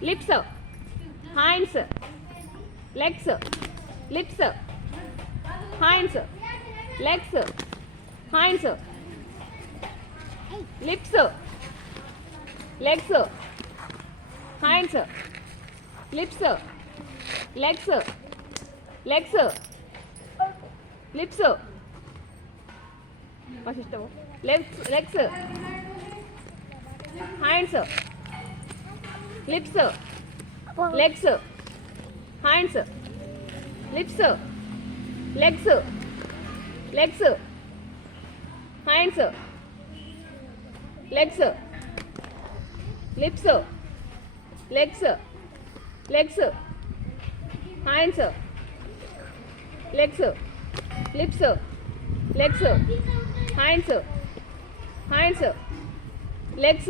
lips, hands, legs, lips, hands, legs, hands, lips, legs, hands, lips, legs, legs, lips, legs, hands, lips, legs, hands, lips, legs, legs, hands, legs, lips, legs, legs, hands, legs, lips, legs, hands, hands, legs.